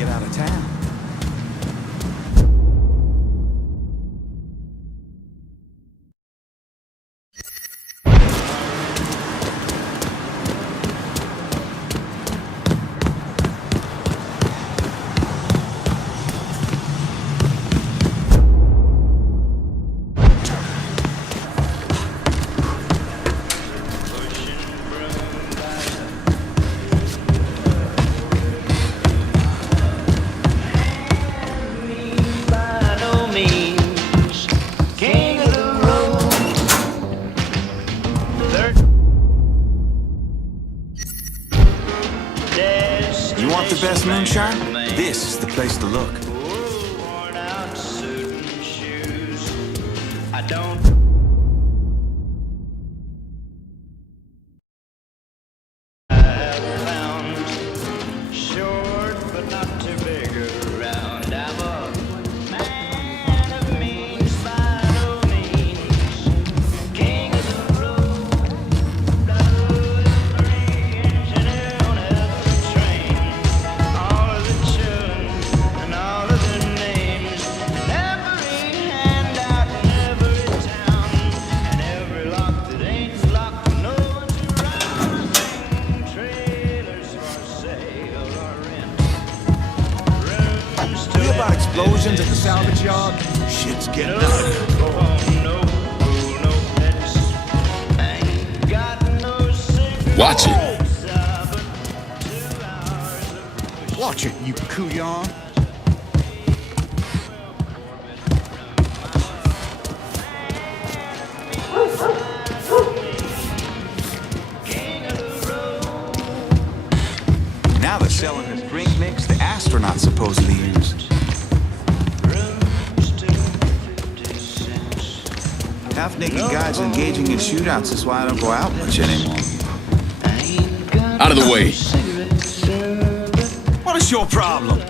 get out of town. You want the best moonshine? This is the place to look. Explosions at the salvage yard. Shit's getting out of control. Watch it. Watch it, you couillon. Now they're selling this drink mix the astronauts supposedly use. Half-naked guys engaging in shootouts is why I don't go out much anymore. Out of the way. What is your problem?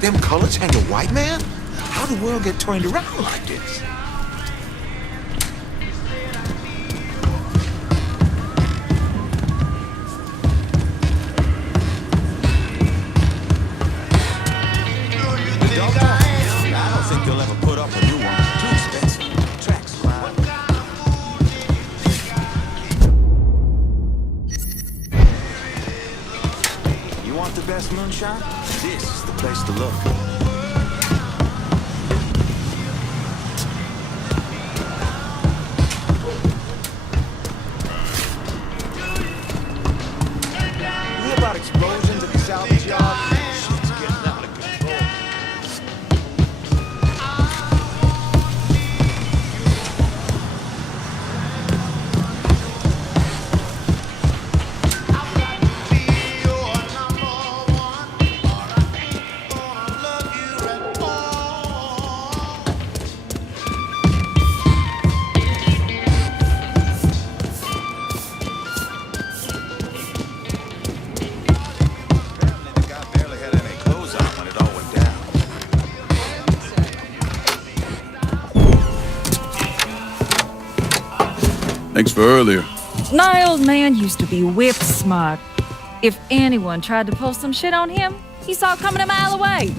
Them colors hang a white man? How the world get turned around like this? I don't think they'll ever put up a new one. Too expensive. Tracks fine. You want the best moonshine? This is the place to look. You hear about explosions at the salvage yard? Shit's getting out of control. Thanks for earlier. My old man used to be whip smart. If anyone tried to pull some shit on him, he saw it coming a mile away.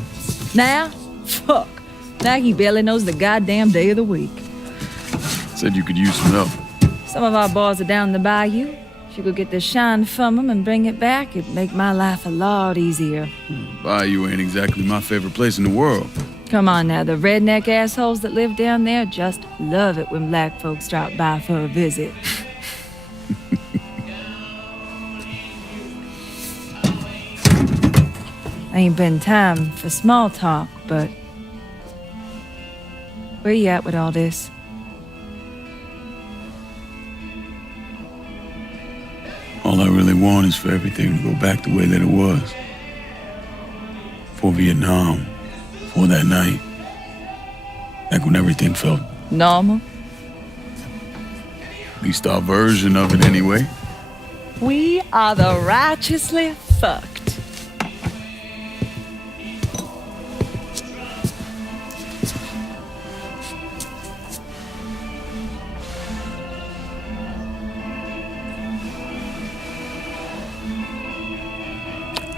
Now, fuck. Now he barely knows the goddamn day of the week. Said you could use some help. Some of our boys are down the bayou. If you could get the shine from them and bring it back, it'd make my life a lot easier. Bayou ain't exactly my favorite place in the world. Come on now, the redneck assholes that live down there just love it when black folks drop by for a visit. Ain't been time for small talk, but where you at with all this? All I really want is for everything to go back the way that it was. For Vietnam, for that night. Like when everything felt, Normal. at least our version of it anyway. We are the righteously fucked.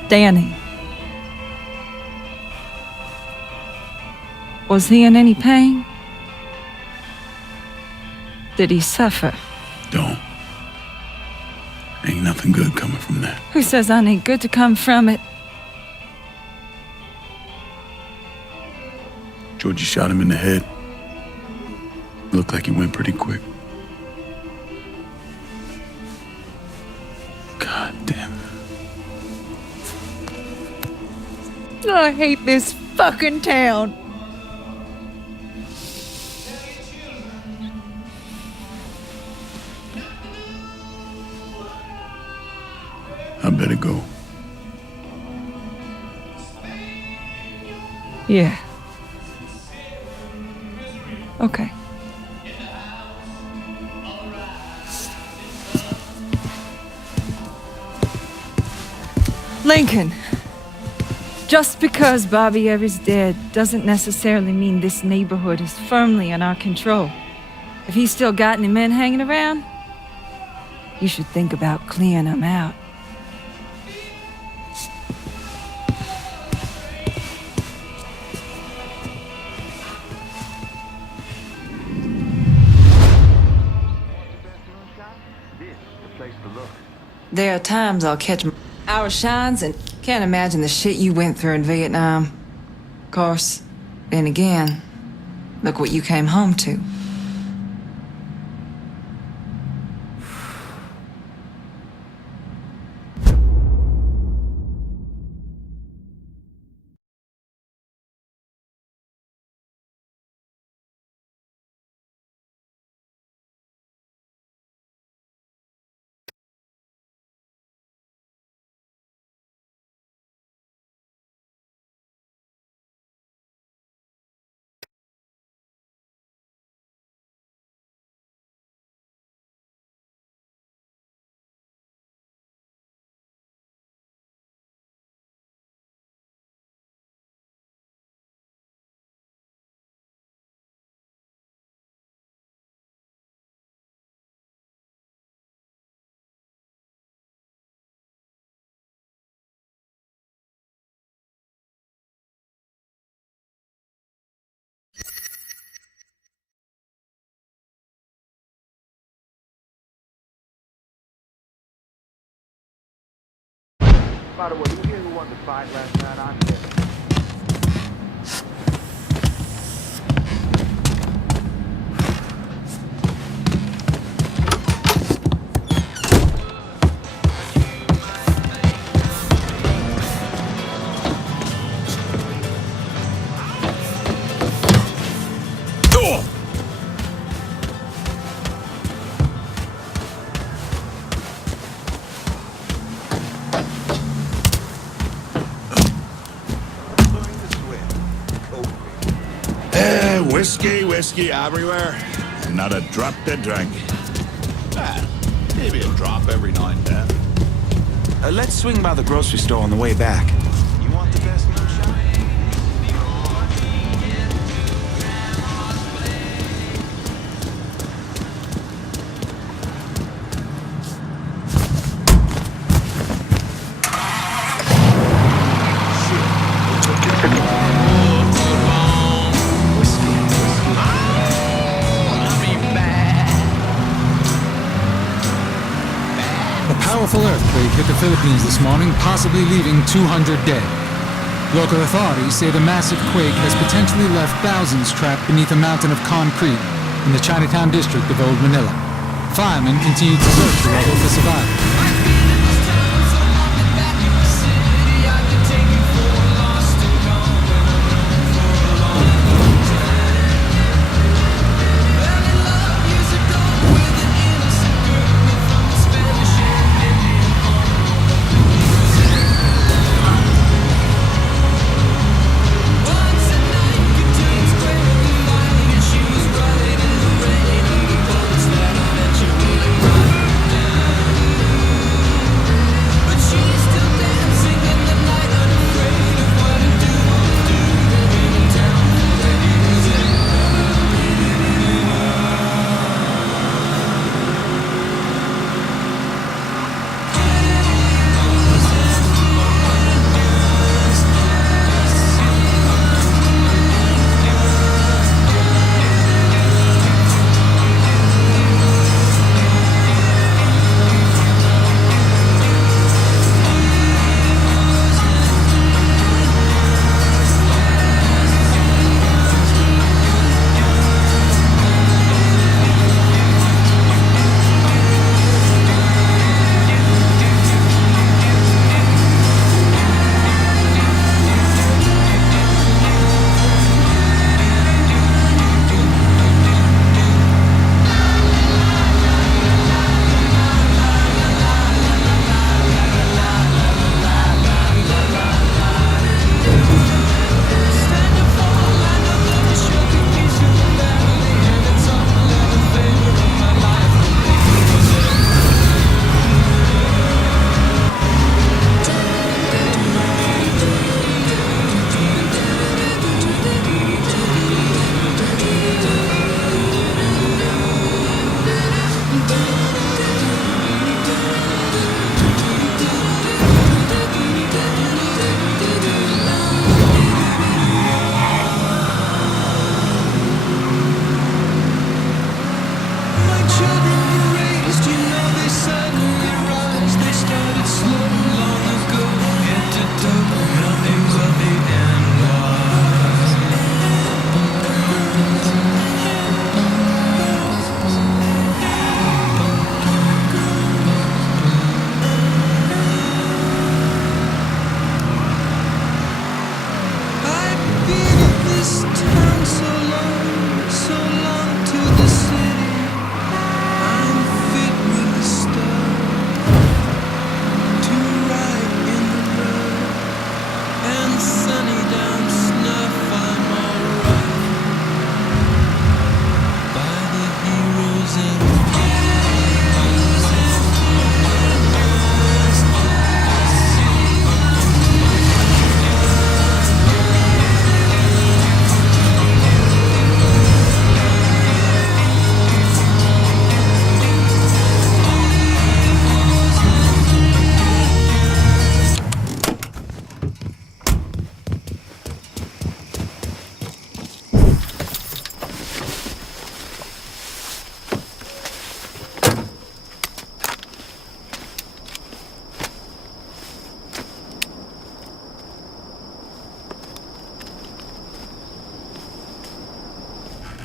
Danny. Was he in any pain? Did he suffer? Don't. Ain't nothing good coming from that. Who says I need good to come from it? Georgie shot him in the head. Looked like he went pretty quick. God damn it. I hate this fucking town. I better go. Yeah. Okay. Lincoln. Just because Bobby Everett's dead doesn't necessarily mean this neighborhood is firmly in our control. If he's still got any men hanging around, you should think about clearing them out. There are times I'll catch our shines and can't imagine the shit you went through in Vietnam. Of course, then again, look what you came home to. By the way, you hear who won the fight last night? I'm dead. Whiskey everywhere, and not a drop to drink. Maybe a drop every now and then. Let's swing by the grocery store on the way back. You want the best moonshine? A powerful earthquake hit the Philippines this morning, possibly leaving 200 dead. Local authorities say the massive quake has potentially left thousands trapped beneath a mountain of concrete in the Chinatown district of Old Manila. Firemen continue to search for all of the survivors.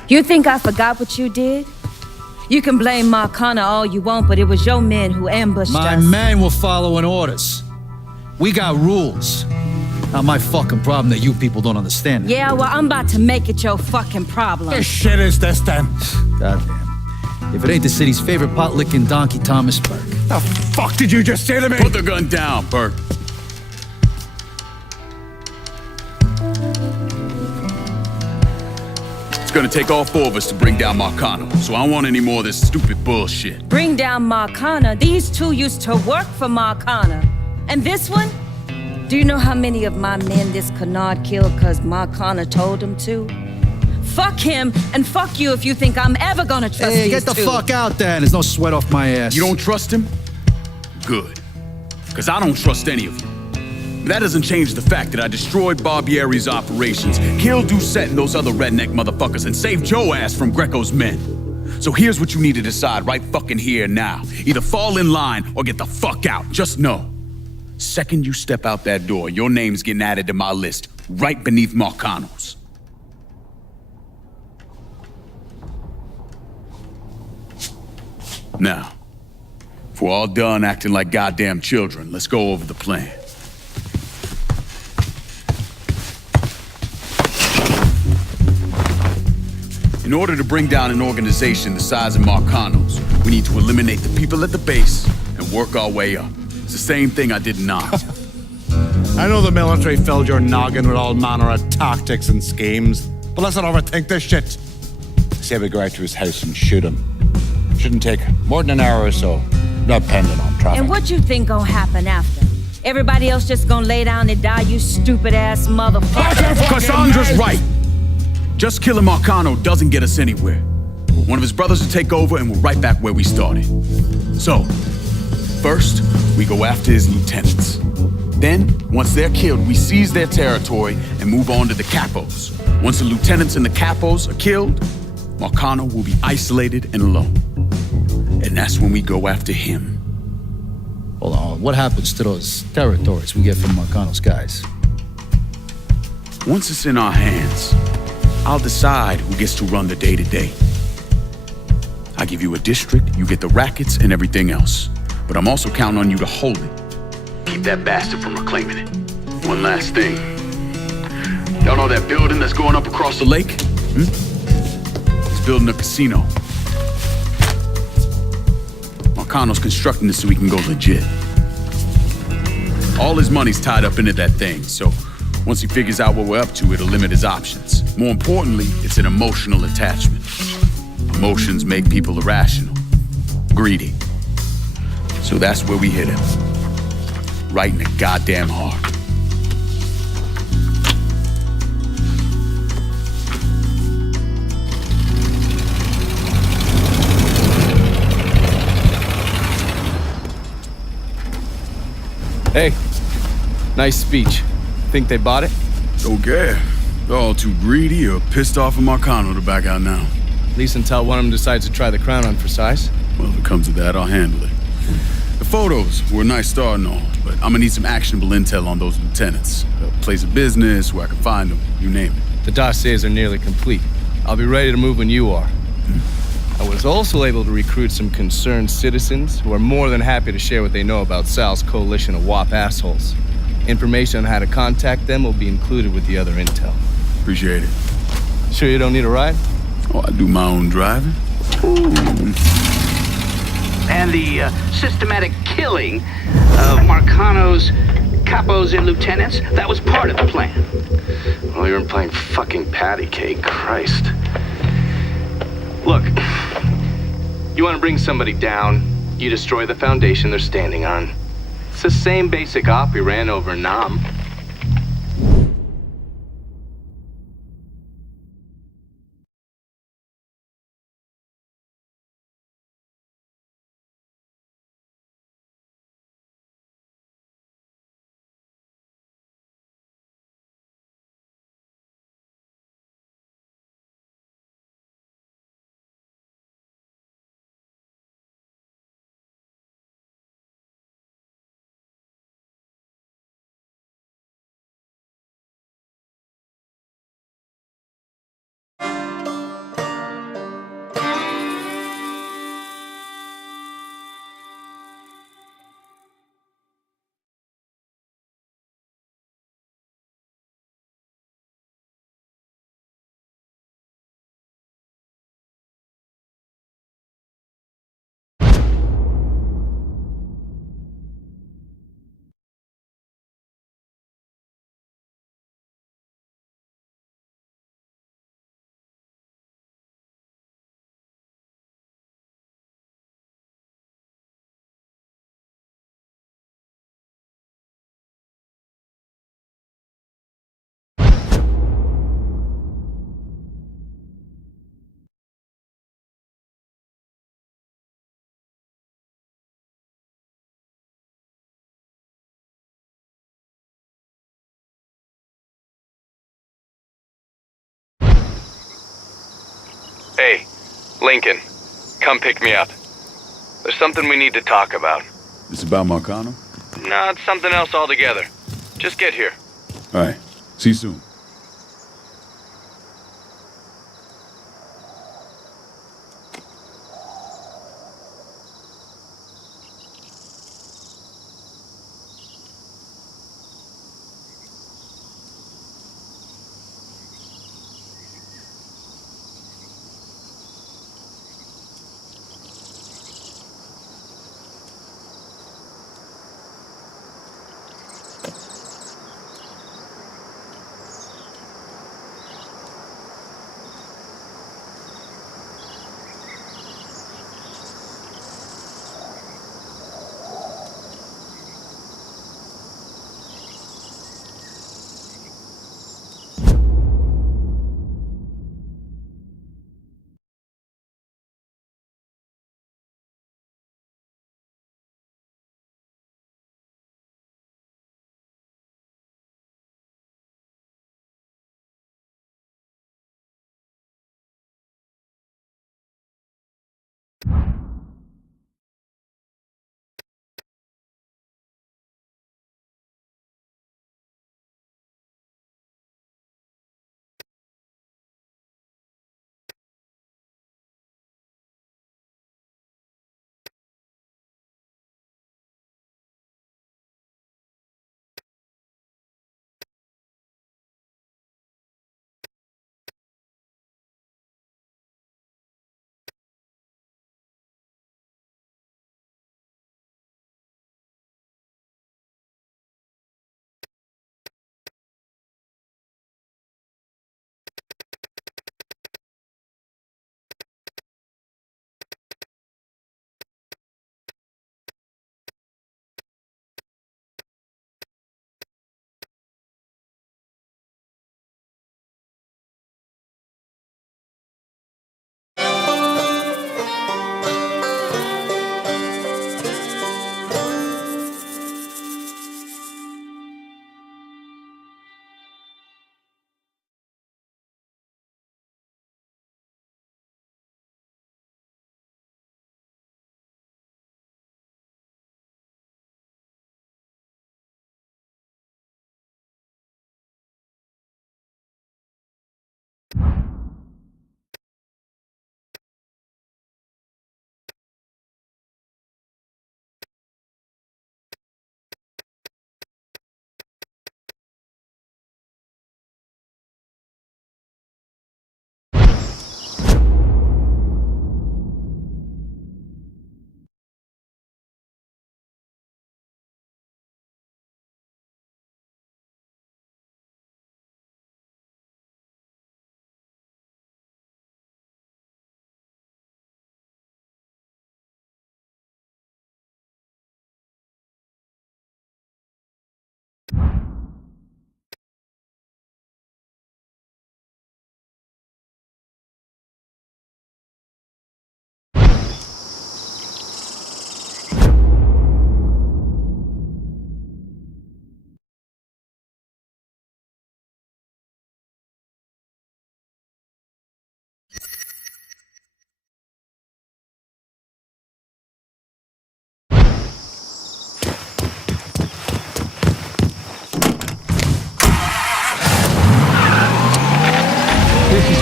You think I forgot what you did? You can blame Marcana all you want, but it was your men who ambushed My us. men were following orders. We got rules. Not my fucking problem that you people don't understand it. Yeah, well, I'm about to make it your fucking problem. What shit is this then? Goddamn. If it ain't the city's favorite pot-licking donkey, Thomas Burke. The fuck did you just say to me? Put the gun down, Burke. It's gonna take all four of us to bring down Marcano, so I don't want any more of this stupid bullshit. Bring down Marcana. These two used to work for Marcana. And this one? Do you know how many of my men this Canard killed because Marcana told him to? Fuck him, and fuck you if you think I'm ever gonna trust Hey, these get the two. fuck out then. There's no sweat off my ass. You don't trust him? Good. Because I don't trust any of you. But that doesn't change the fact that I destroyed Barbieri's operations, killed Doucette and those other redneck motherfuckers, and saved your ass from Greco's men. So here's what you need to decide right fucking here now. Either fall in line or get the fuck out. Just know. Second you step out that door, your name's getting added to my list, right beneath Marcano's. Now, if we're all done acting like goddamn children, let's go over the plan. In order to bring down an organization the size of Marcano's, we need to eliminate the people at the base and work our way up. It's the same thing I did in Oz. I know the military filled your noggin with all manner of tactics and schemes, but let's not overthink this shit. Say we go out to his house and shoot him. Shouldn't take more than an hour or so, depending on traffic. And what you think gonna happen after? Everybody else just gonna lay down and die, you stupid ass motherfucker. Cassandra's right. Just killing Marcano doesn't get us anywhere. One of his brothers will take over and we're right back where we started. So, first, we go after his lieutenants. Then, once they're killed, we seize their territory and move on to the capos. Once the lieutenants and the capos are killed, Marcano will be isolated and alone. And that's when we go after him. Hold on, what happens to those territories we get from Marcano's guys? Once it's in our hands, I'll decide who gets to run the day-to-day. I give you a district, you get the rackets and everything else. But I'm also counting on you to hold it. Keep that bastard from reclaiming it. One last thing. Y'all know that building that's going up across the lake? It's building a casino. Marcano's constructing this so we can go legit. All his money's tied up into that thing, so once he figures out what we're up to, it'll limit his options. More importantly, it's an emotional attachment. Emotions make people irrational, greedy. So that's where we hit him. Right in the goddamn heart. Hey, nice speech. Think they bought it? Don't care. They're all too greedy or pissed off at Marcano to back out now. At least until one of them decides to try the crown on for size. Well, if it comes to that, I'll handle it. The photos were a nice start and all, but I'm gonna need some actionable intel on those lieutenants. A place of business, where I can find them, you name it. The dossiers are nearly complete. I'll be ready to move when you are. I was also able to recruit some concerned citizens who are more than happy to share what they know about Sal's coalition of WAP assholes. Information on how to contact them will be included with the other intel. Appreciate it. Sure you don't need a ride? Oh, I do my own driving. And the systematic killing of Marcano's capos and lieutenants, that was part of the plan. Well, you weren't playing fucking patty cake, Christ. Look, you want to bring somebody down, you destroy the foundation they're standing on. It's the same basic op we ran over Nam. Hey, Lincoln, come pick me up. There's something we need to talk about. It's about Marcano? No, it's something else altogether. Just get here. All right. See you soon.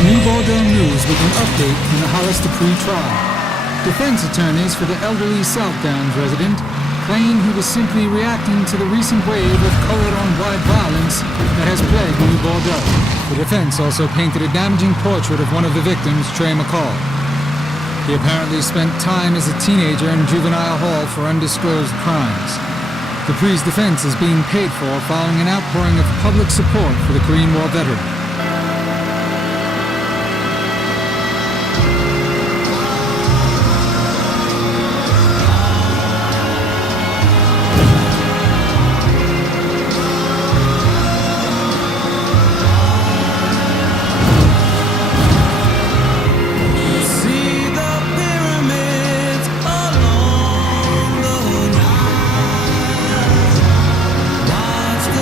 New Bordeaux News with an update from the Hollister pre-trial. Defense attorneys for the elderly South Downs resident claim he was simply reacting to the recent wave of color-on-white violence that has plagued New Bordeaux. The defense also painted a damaging portrait of one of the victims, Trey McCall. He apparently spent time as a teenager in juvenile hall for undisclosed crimes. Dupree's defense is being paid for following an outpouring of public support for the Korean War veteran.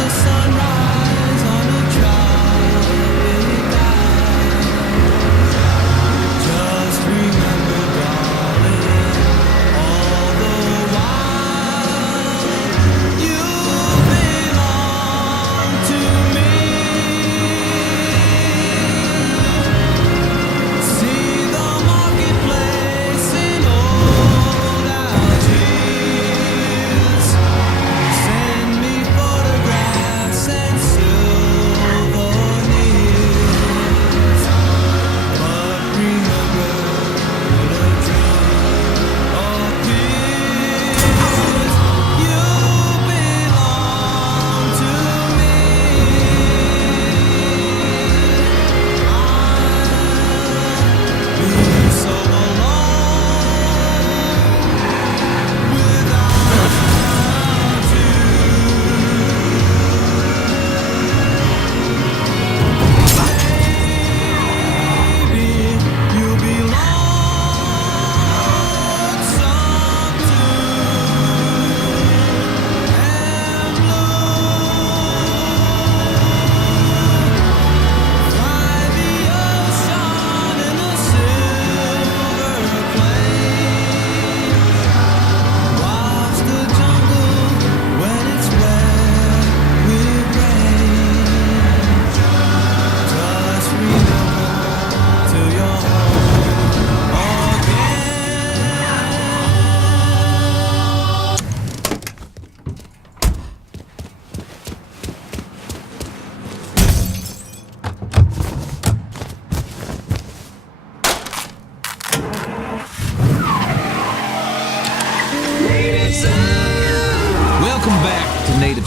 Sunrise on a drive.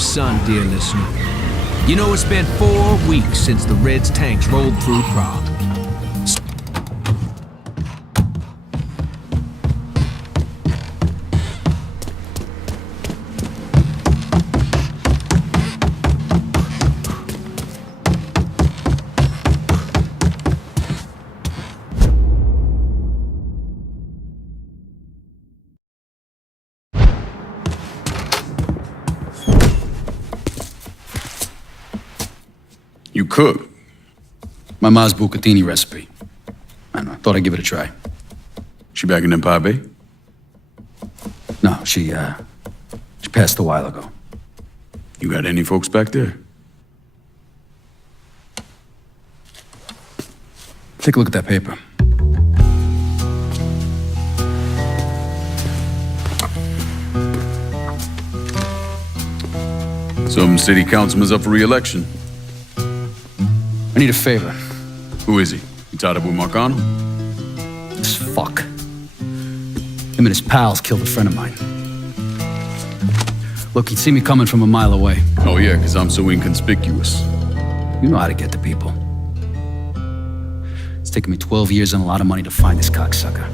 sun, dear listener. You know, it's been 4 weeks since the Reds' tanks rolled through Prague. You cook? My ma's bucatini recipe. I don't know, thought I'd give it a try. She back in Empire Bay? No, she passed a while ago. You got any folks back there? Take a look at that paper. Some city councilman's up for re-election. I need a favor. Who is he? You tied up with Marcano? This fuck. Him and his pals killed a friend of mine. Look, he'd see me coming from a mile away. Oh yeah, because I'm so inconspicuous. You know how to get to people. It's taken me 12 years and a lot of money to find this cocksucker.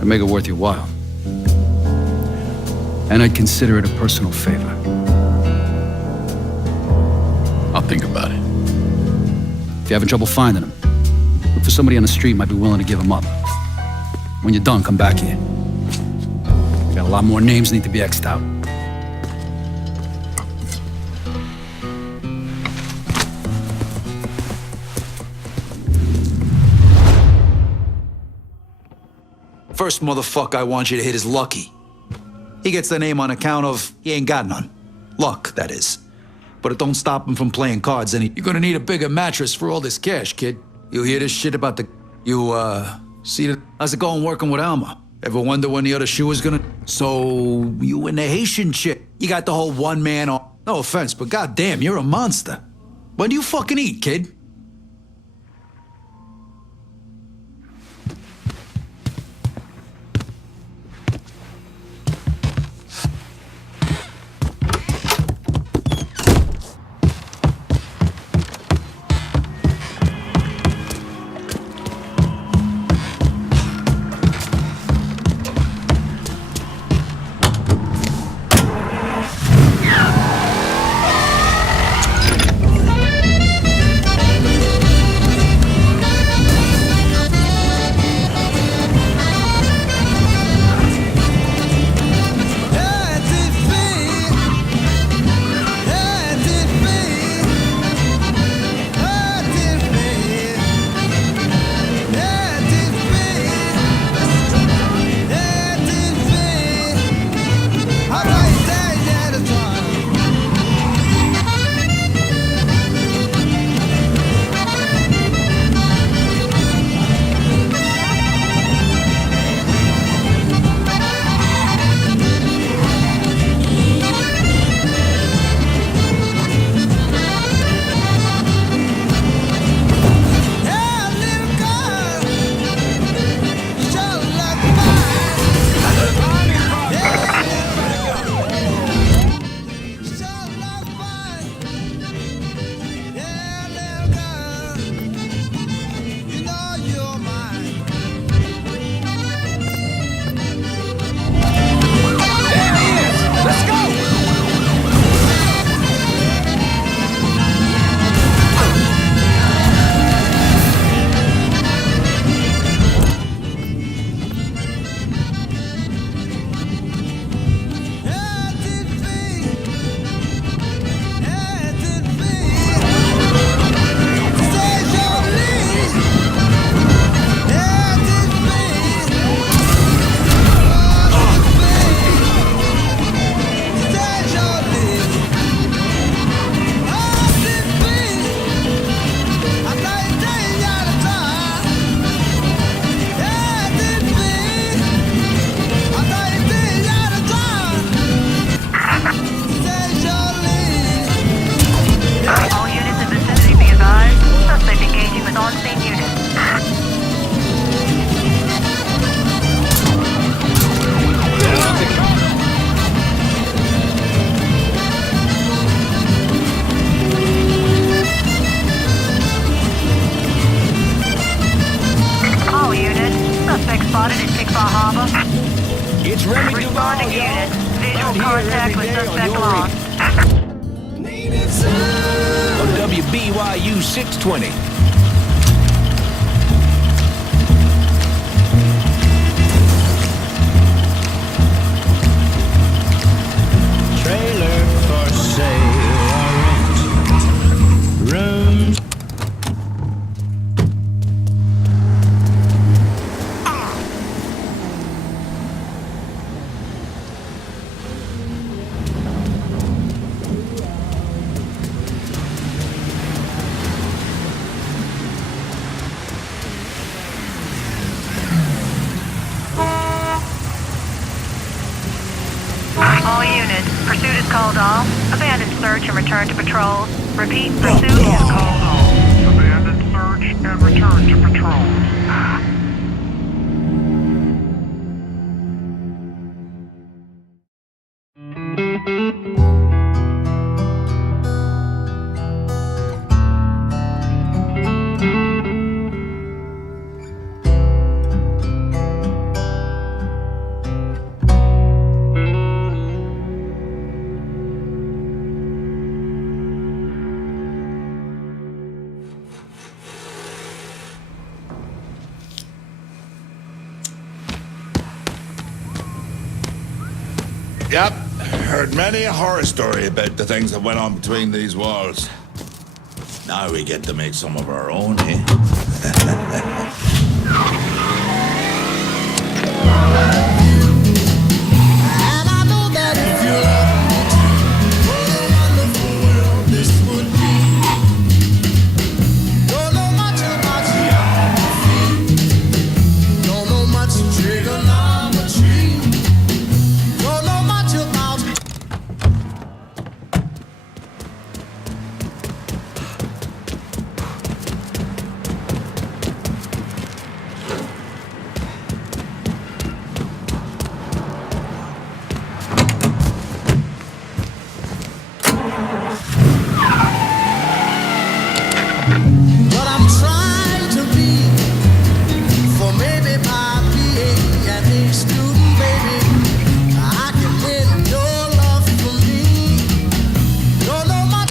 I'd make it worth your while. And I'd consider it a personal favor. I'll think about it. If you're having trouble finding him, look for somebody on the street might be willing to give him up. When you're done, come back here. Got a lot more names need to be X'd out. First motherfucker I want you to hit is Lucky. He gets the name on account of he ain't got none. Luck, that is. But it don't stop him from playing cards any. You're gonna need a bigger mattress for all this cash, kid. You hear this shit about the... see the... How's it going working with Alma? Ever wonder when the other shoe is gonna... So, you and the Haitian chick, you got the whole one-man... No offense, but goddamn, you're a monster. When do you fucking eat, kid? Responding unit. Visual contact with suspect lost. WBYU 620. Trailer for sale or rent. Rooms. All units, pursuit is called off. Abandon search and return to patrol. Repeat, pursuit is called off. Abandon search and return to patrol. Yep, heard many a horror story about the things that went on between these walls. Now we get to make some of our own, eh? What I'm trying to be, for maybe by being an A student, baby, I can win your love for me. Don't know my.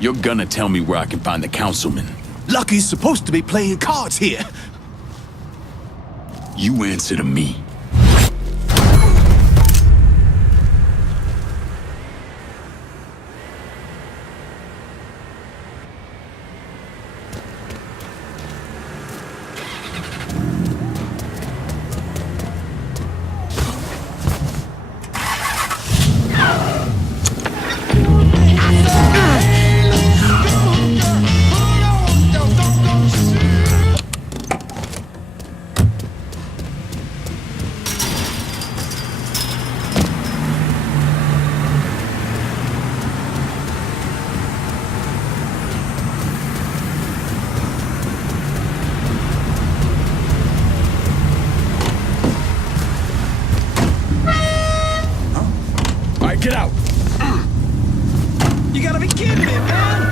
You're gonna tell me where I can find the councilman. Lucky's supposed to be playing cards here. You answer to me. Get out! You gotta be kidding me, man!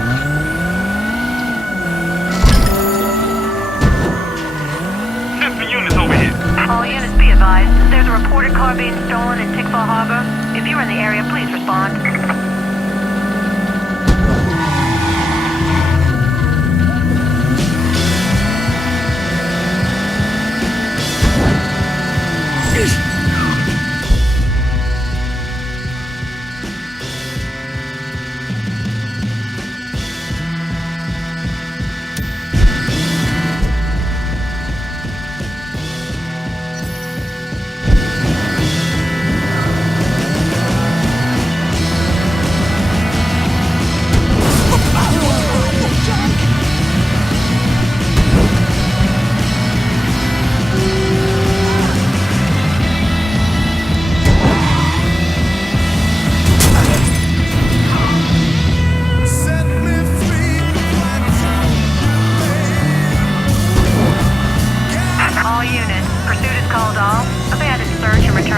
System units over here. All units be advised. There's a reported car being stolen in Tickfall Harbor. If you're in the area, please respond.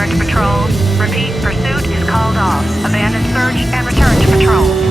return to patrols. Repeat, pursuit is called off. Abandon search and return to patrols.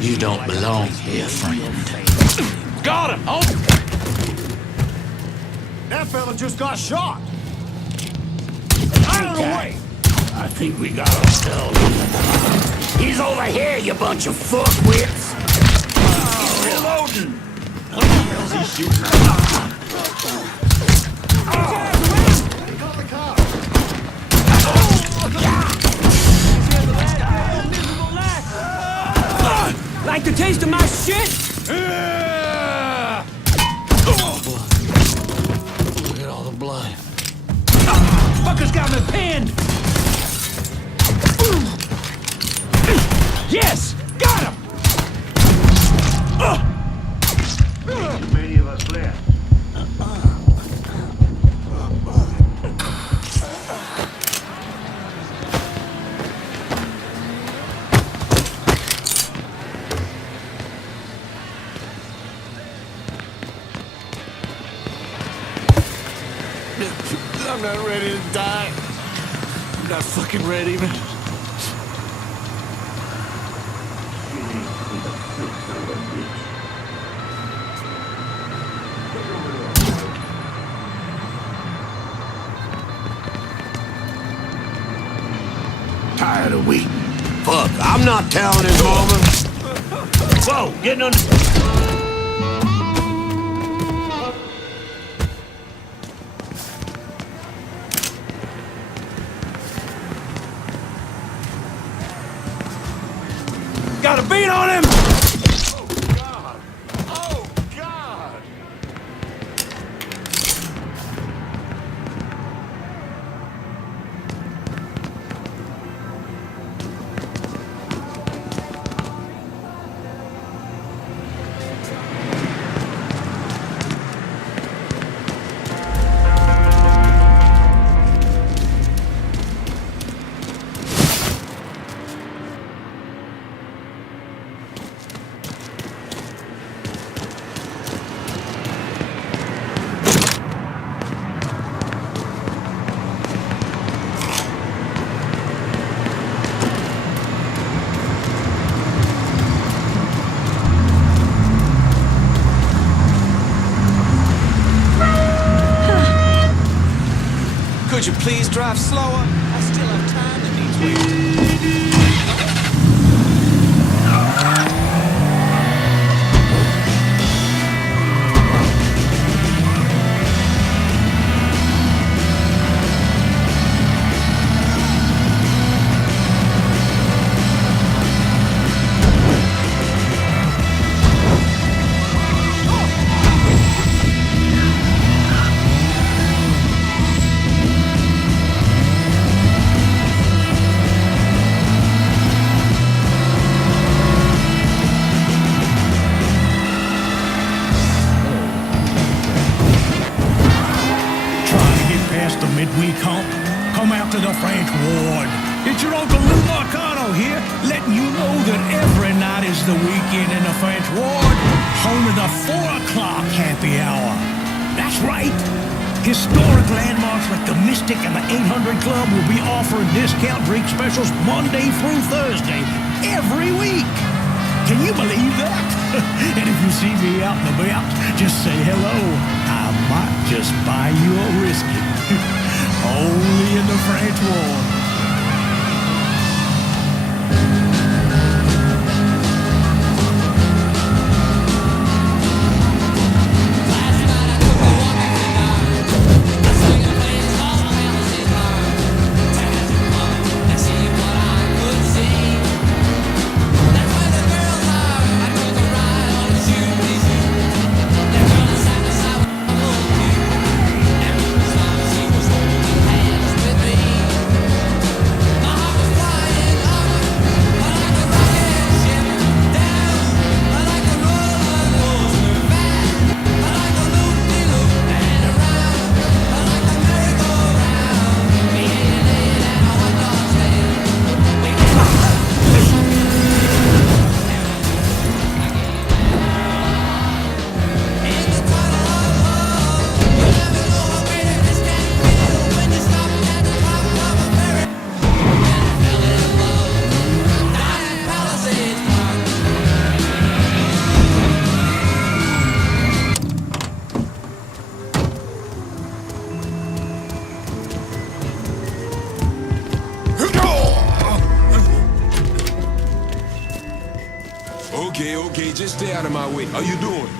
You don't belong here, friend. Got him! Oh! That fella just got shot! Out of the way! I think we got ourselves. He's over here, you bunch of fuckwits! He's reloading! What the hell's he shooting at? Like the taste of my shit? Look at all the blood. Fucker's got me pinned! Yes! Got him! Many of us left. I'm not ready to die. I'm not fucking ready, man. Tired of waiting. Fuck, I'm not telling his mama. Whoa, getting under... Got a beat on him! Oh, God! Could you please drive slower? I still have time that needs waiting. midweek hump. Come after the French ward. It's your Uncle Lou Marcano here, letting you know that every night is the weekend in the French ward, home of the 4 o'clock happy hour. That's right. Historic landmarks like the Mystic and the 800 Club will be offering discount drink specials Monday through Thursday, every week. Can you believe that? And if you see me out and about, just say hello. I might just buy you a whiskey. Only in the French Ward. Okay, just stay out of my way. How you doing?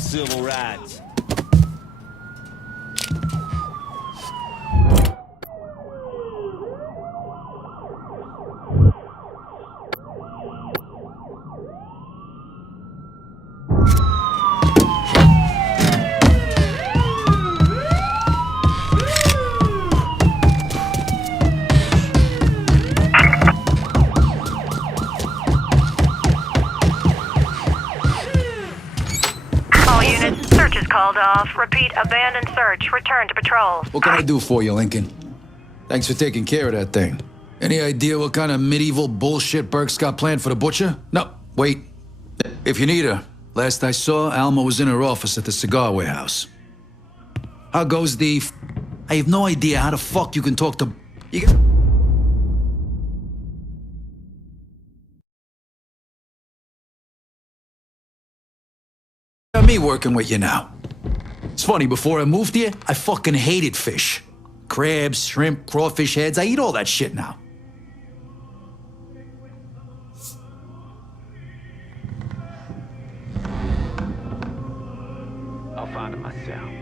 Civil rights. Called off. Repeat, abandoned search. Return to patrols. What can I do for you, Lincoln? Thanks for taking care of that thing. Any idea what kind of medieval bullshit Burke's got planned for the butcher? No, wait. If you need her, last I saw, Alma was in her office at the cigar warehouse. How goes the... I have no idea how the fuck you can talk to... You got me working with you now. It's funny, before I moved here, I fucking hated fish. Crabs, shrimp, crawfish heads, I eat all that shit now. I'll find it myself.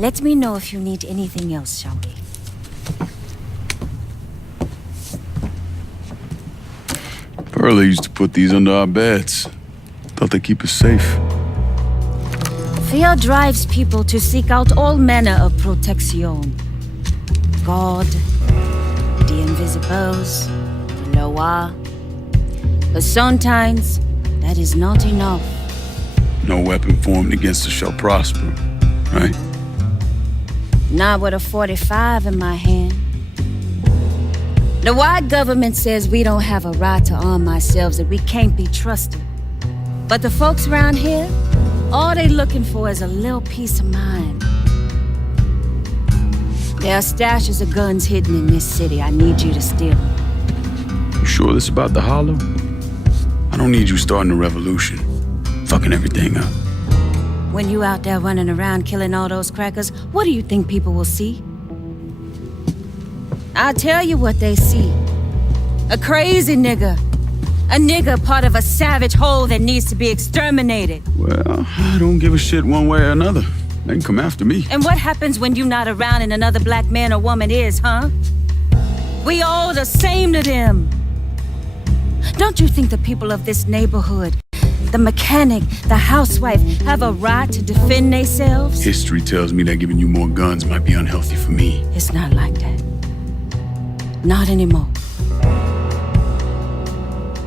Let me know if you need anything else, shall we? Pearlie used to put these under our beds. Thought they keep us safe. Fear drives people to seek out all manner of protection. God, the Invisibles, the Loa. But sometimes, that is not enough. No weapon formed against us shall prosper, right? Not with a 45 in my hand. The white government says we don't have a right to arm ourselves, that we can't be trusted. But the folks around here, all they looking for is a little peace of mind. There are stashes of guns hidden in this city. I need you to steal them. You sure this about the Hollow? I don't need you starting a revolution, fucking everything up. When you out there running around killing all those crackers, what do you think people will see? I'll tell you what they see. A crazy nigga. A nigga part of a savage whole that needs to be exterminated. Well, I don't give a shit one way or another. They can come after me. And what happens when you're not around and another black man or woman is, huh? We all the same to them. Don't you think the people of this neighborhood, the mechanic, the housewife, have a right to defend themselves? History tells me that giving you more guns might be unhealthy for me. It's not like that. Not anymore.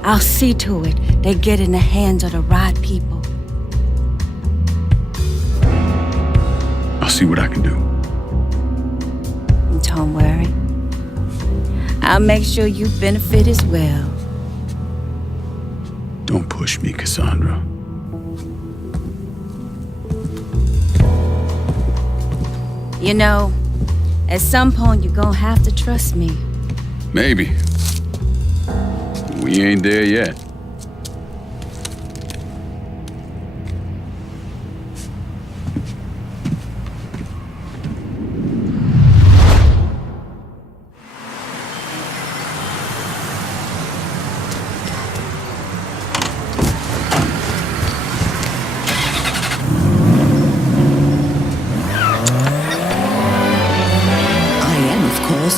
I'll see to it they get in the hands of the right people. I'll see what I can do. Don't worry. I'll make sure you benefit as well. Don't push me, Cassandra. You know, at some point you're gonna have to trust me. Maybe. We ain't there yet.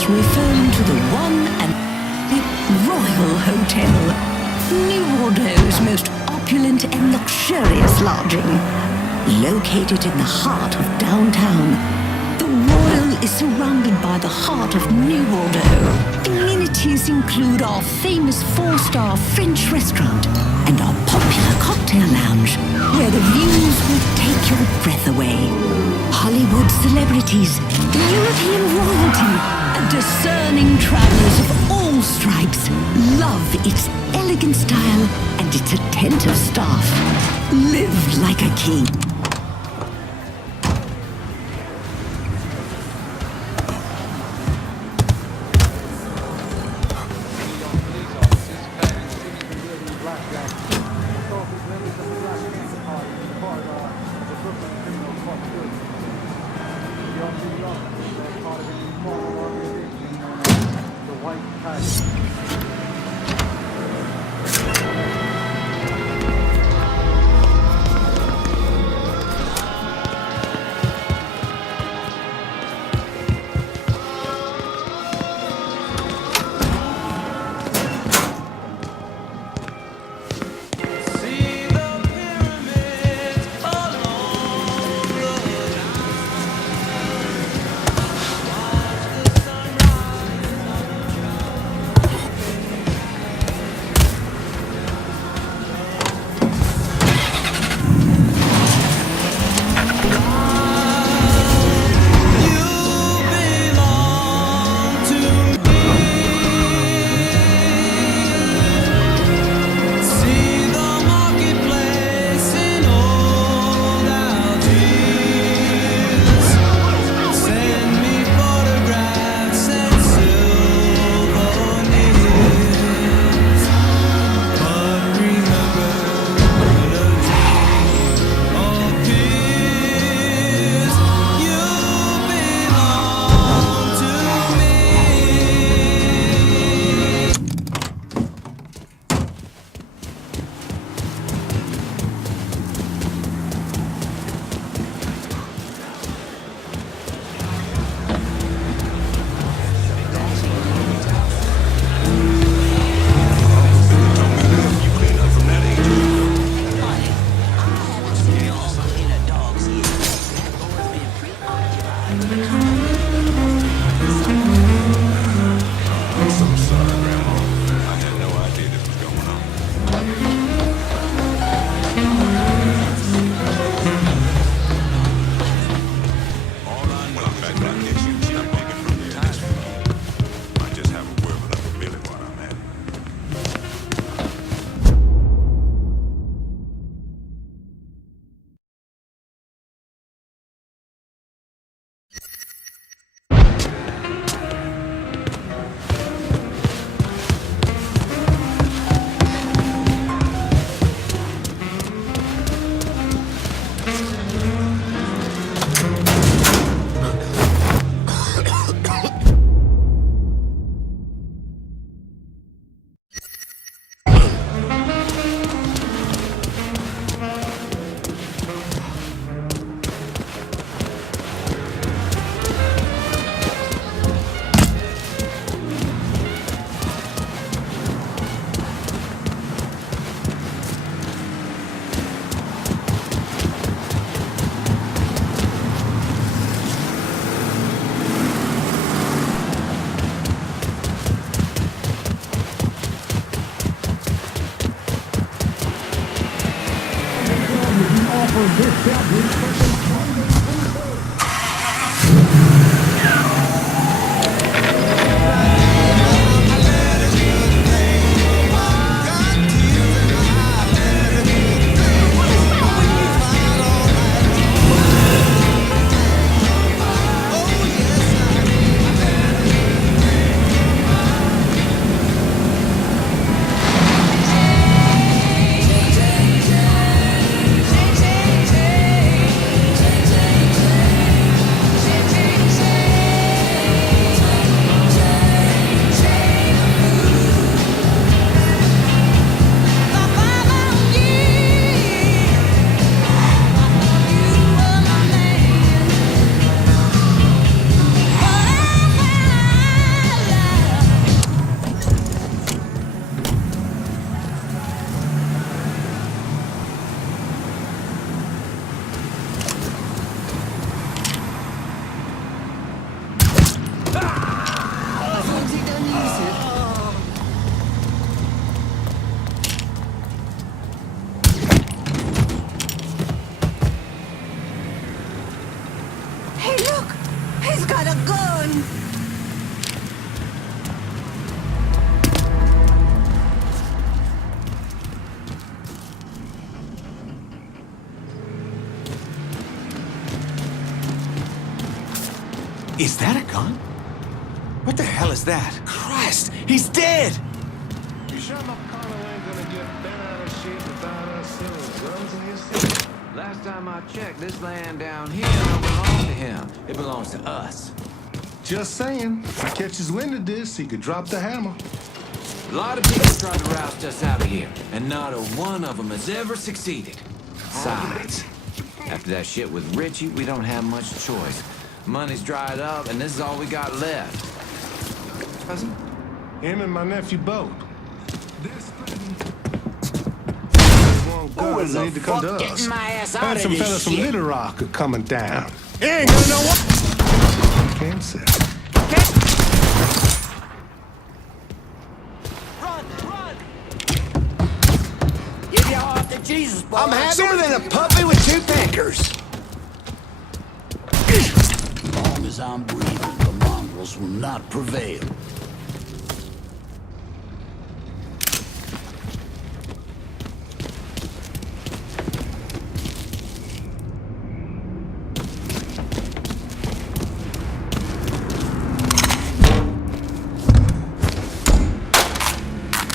Referring to the one and Royal Hotel, New Bordeaux's most opulent and luxurious lodging. Located in the heart of downtown, the Royal is surrounded by the heart of New Bordeaux. Amenities include our famous 4-star French restaurant and our popular cocktail lounge, where the views will take your breath away. Hollywood celebrities, European royalty, and discerning travelers of all stripes love its elegant style and its attentive staff. Live like a king. offer discount group specials Hey, look! He's got a gun! Is that a gun? What the hell is that? Christ, he's dead! You sure McConnell ain't gonna get bent out of shape without us selling guns in his city? Last time I checked, this land down here don't belong to him. It belongs to us. Just saying. If he catches wind of this, he could drop the hammer. A lot of people tried to roust us out of here, and not a one of them has ever succeeded. Besides, after that shit with Richie, we don't have much choice. Money's dried up, and this is all we got left. Cousin? Him and my nephew both. Who in the Need to come to fuck us. getting my ass out Had of some this fellas from shit? Little Rock are coming down. He ain't gonna know what. Can't say. Give your heart to Jesus, boy. I'm happier than a puppy with two pickers. As long as I'm breathing, the mongrels will not prevail.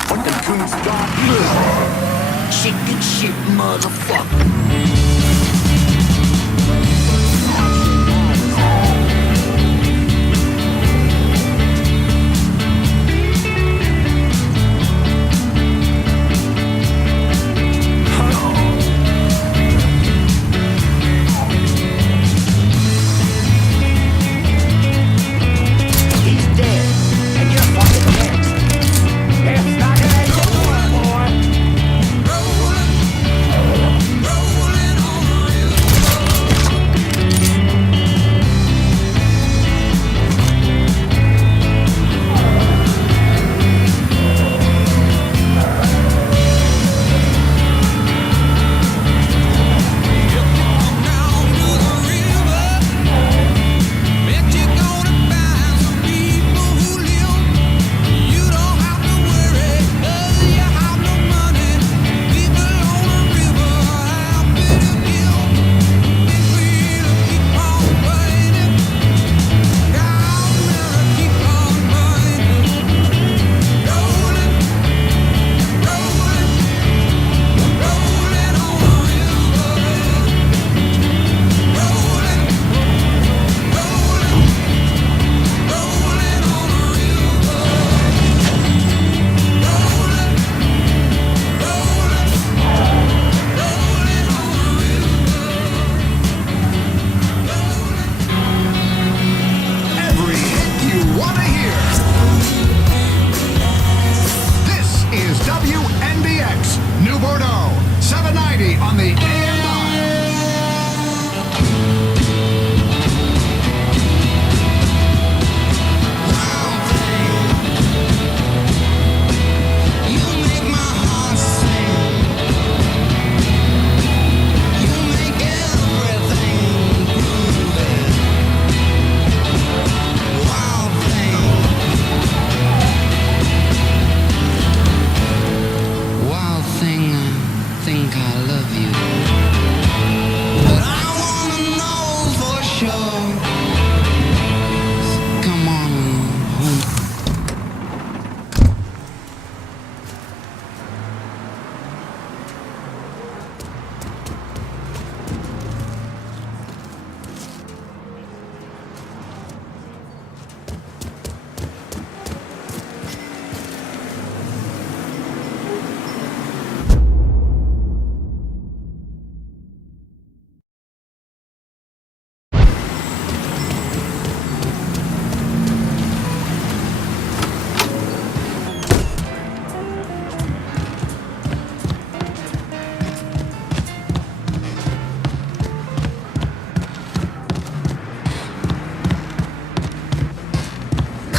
What the coons got? Chicken shit, motherfucker. He's dead, and you're fucking next. It's not gonna end well, boy.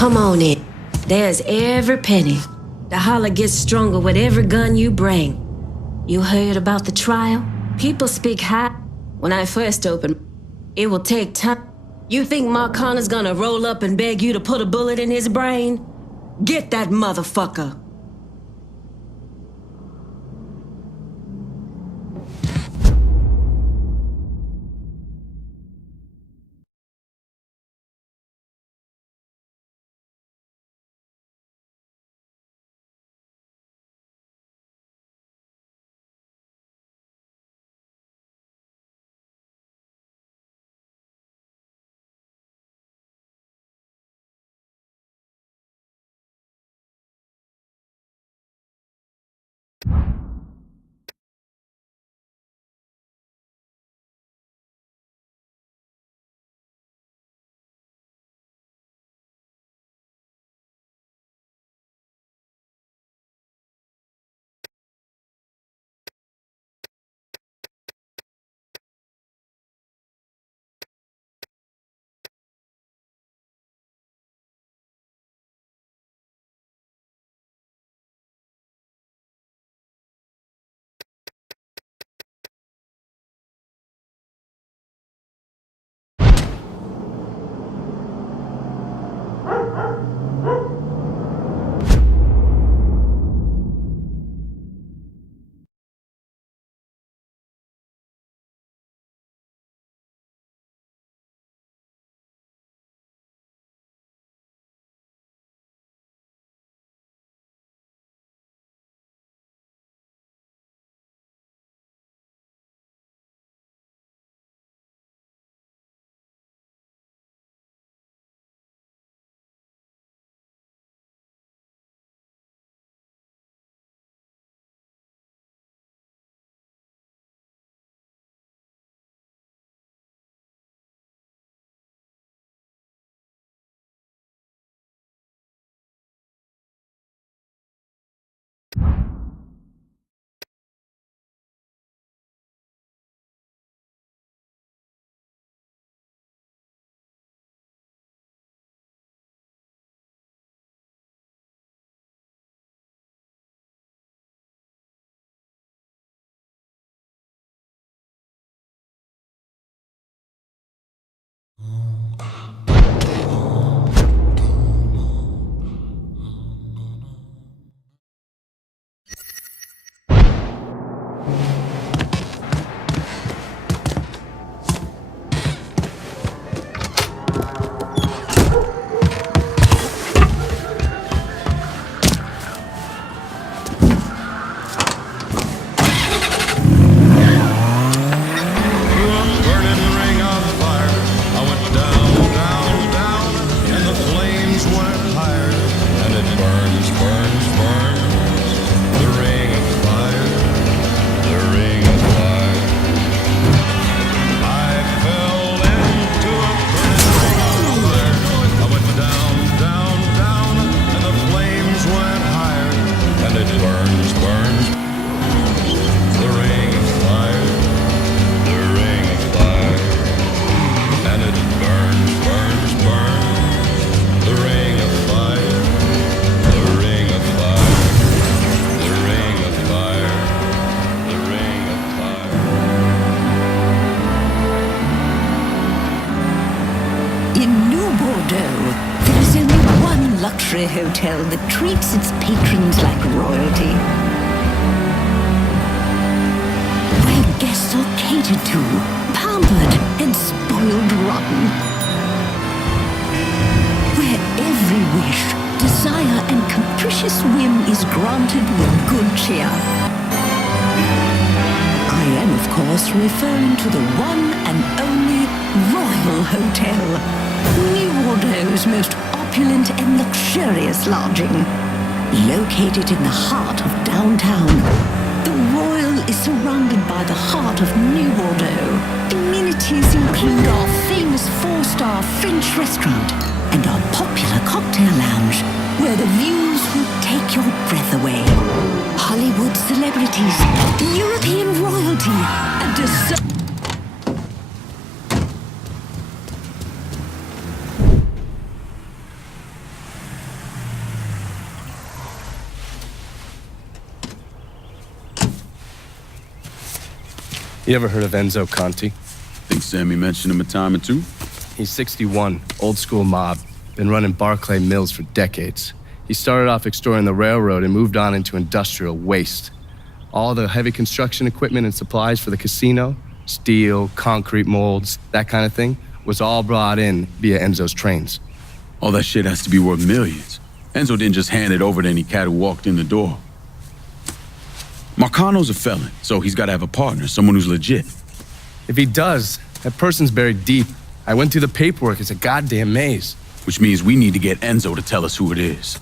Come on in. There's every penny. The holler gets stronger with every gun you bring. You heard about the trial? People speak high. When I first opened, it will take time. You think Marcana's gonna roll up and beg you to put a bullet in his brain? Get that motherfucker. luxury hotel that treats its patrons like royalty. Where guests are catered to, pampered and spoiled rotten. Where every wish, desire and capricious whim is granted with good cheer. I am, of course, referring to the one and only Royal Hotel, New Bordeaux's most opulent and luxurious lodging. Located in the heart of downtown, the Royal is surrounded by the heart of New Bordeaux. Amenities include our famous 4-star French restaurant and our popular cocktail lounge, where the views will take your breath away. Hollywood celebrities, European royalty, and dessert. You ever heard of Enzo Conti? Think Sammy mentioned him a time or two? He's 61, old school mob. Been running Barclay Mills for decades. He started off extorting the railroad and moved on into industrial waste. All the heavy construction equipment and supplies for the casino, steel, concrete molds, that kind of thing, was all brought in via Enzo's trains. All that shit has to be worth millions. Enzo didn't just hand it over to any cat who walked in the door. Marcano's a felon, so he's got to have a partner, someone who's legit. If he does, that person's buried deep. I went through the paperwork. It's a goddamn maze. Which means we need to get Enzo to tell us who it is.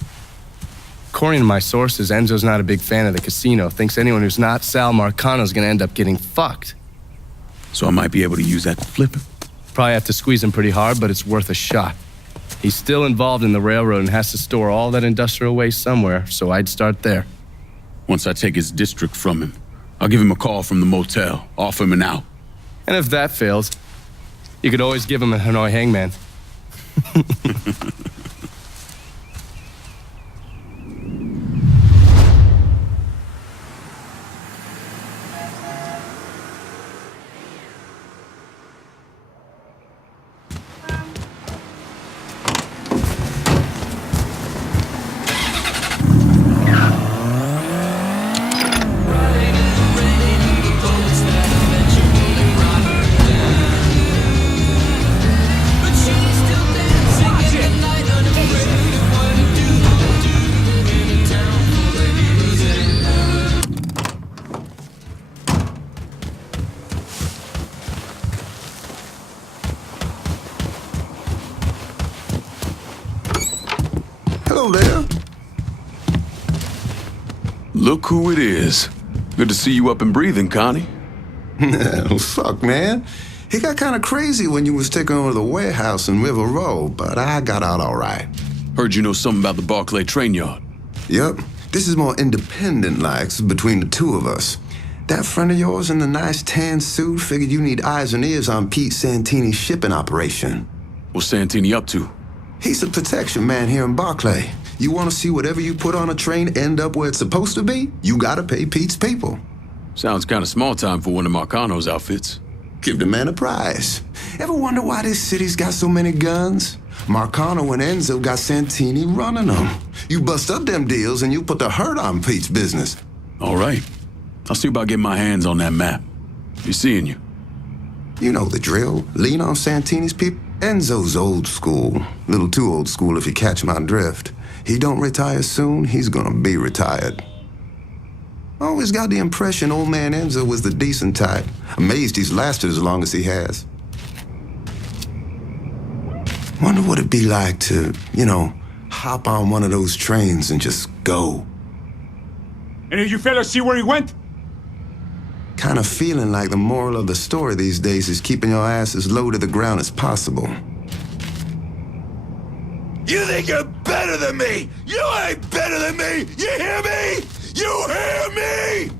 According to my sources, Enzo's not a big fan of the casino. Thinks anyone who's not Sal Marcano's gonna end up getting fucked. So I might be able to use that to flip him. Probably have to squeeze him pretty hard, but it's worth a shot. He's still involved in the railroad and has to store all that industrial waste somewhere, so I'd start there. Once I take his district from him, I'll give him a call from the motel, offer him an out. And if that fails, you could always give him a Hanoi hangman. Hello there. Look who it is. Good to see you up and breathing, Connie. Fuck, man. He got kind of crazy when you was taking over the warehouse in River Row, but I got out all right. Heard you know something about the Barclay train yard. Yep. This is more independent-like between the two of us. That friend of yours in the nice tan suit figured you need eyes and ears on Pete Santini's shipping operation. What's Santini up to? He's a protection man here in Barclay. You want to see whatever you put on a train end up where it's supposed to be? You gotta pay Pete's people. Sounds kind of small time for one of Marcano's outfits. Give the man a prize. Ever wonder why this city's got so many guns? Marcano and Enzo got Santini running them. You bust up them deals and you put the hurt on Pete's business. All right. I'll see about getting my hands on that map. Be seeing you. You know the drill. Lean on Santini's people. Enzo's old school. Little too old school if you catch my drift. He don't retire soon, he's gonna be retired. Always got the impression old man Enzo was the decent type. Amazed he's lasted as long as he has. Wonder what it'd be like to, hop on one of those trains and just go. Any of you fellas see where he went? Kind of feeling like the moral of the story these days is keeping your ass as low to the ground as possible. You think you're better than me? You ain't better than me! You hear me? You hear me?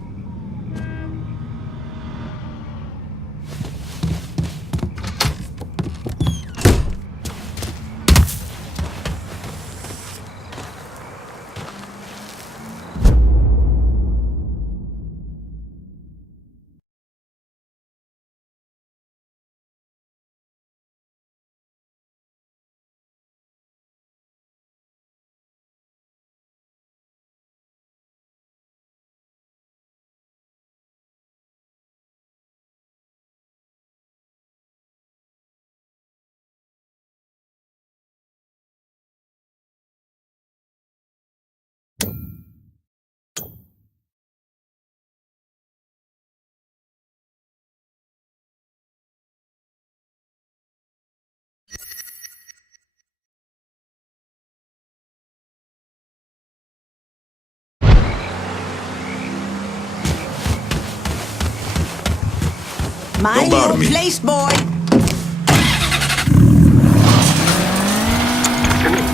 Mind your place, boy.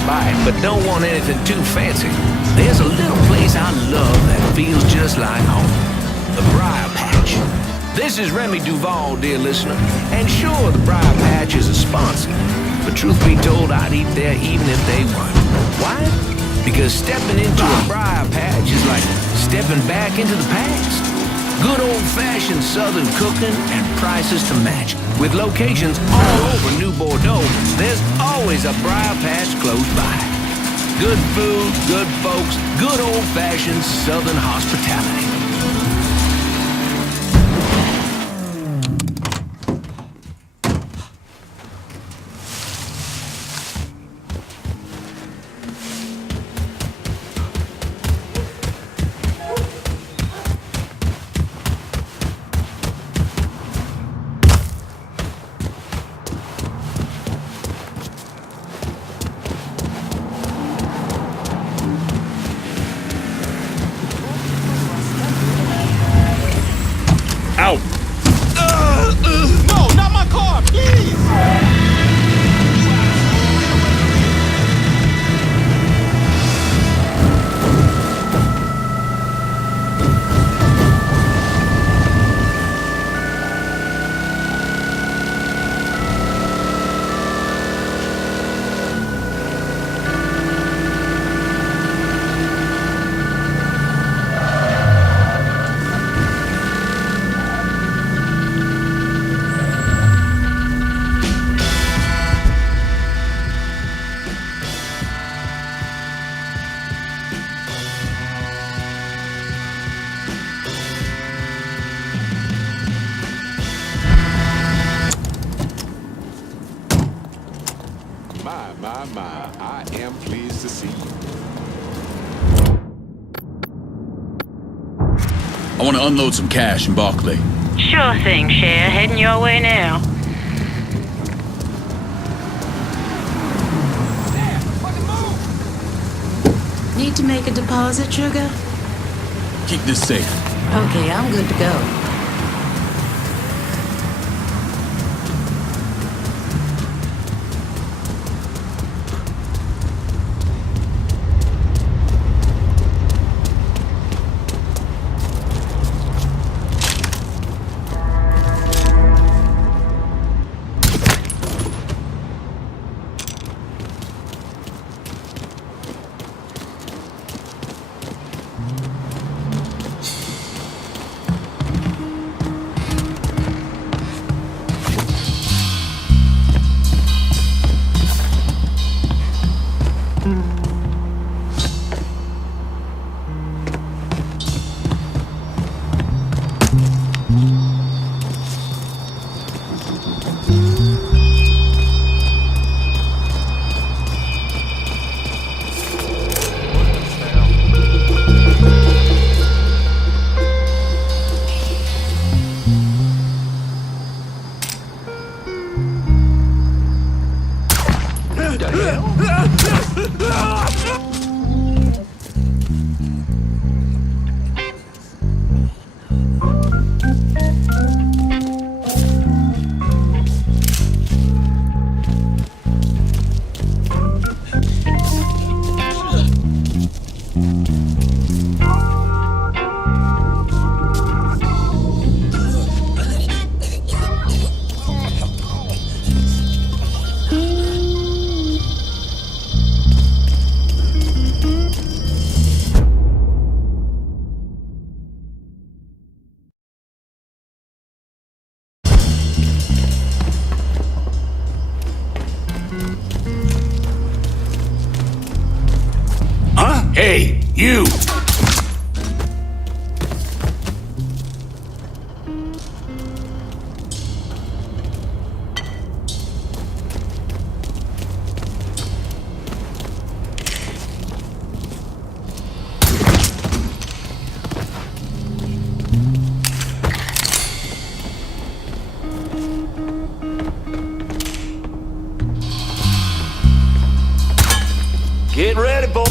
Buy it, but don't want anything too fancy. There's a little place I love that feels just like home. The Briar Patch. This is Remy Duval, dear listener. And sure, the Briar Patch is a sponsor. But truth be told, I'd eat there even if they weren't. Why? Because stepping into a Briar Patch is like stepping back into the past. Good old-fashioned Southern cooking and prices to match. With locations all over New Bordeaux, there's always a briar patch close by. Good food, good folks, good old-fashioned Southern hospitality. Out! No, not my car, please! My, I am pleased to see you. I want to unload some cash in Barclay. Sure thing, Cher. Heading your way now. Need to make a deposit, sugar? Keep this safe. Okay, I'm good to go. Hey, you! Get ready, boy.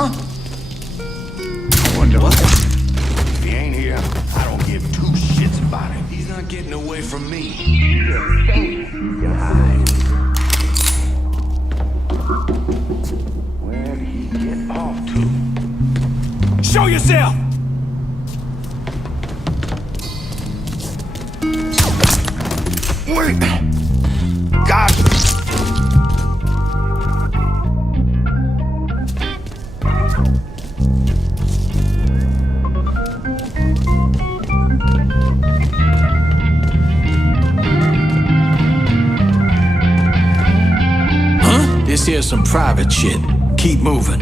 Huh? I wonder what? If he ain't here, I don't give two shits about him. He's not getting away from me. You think you can hide? Where'd he get off to? Show yourself! Wait! God! This here's some private shit. Keep moving.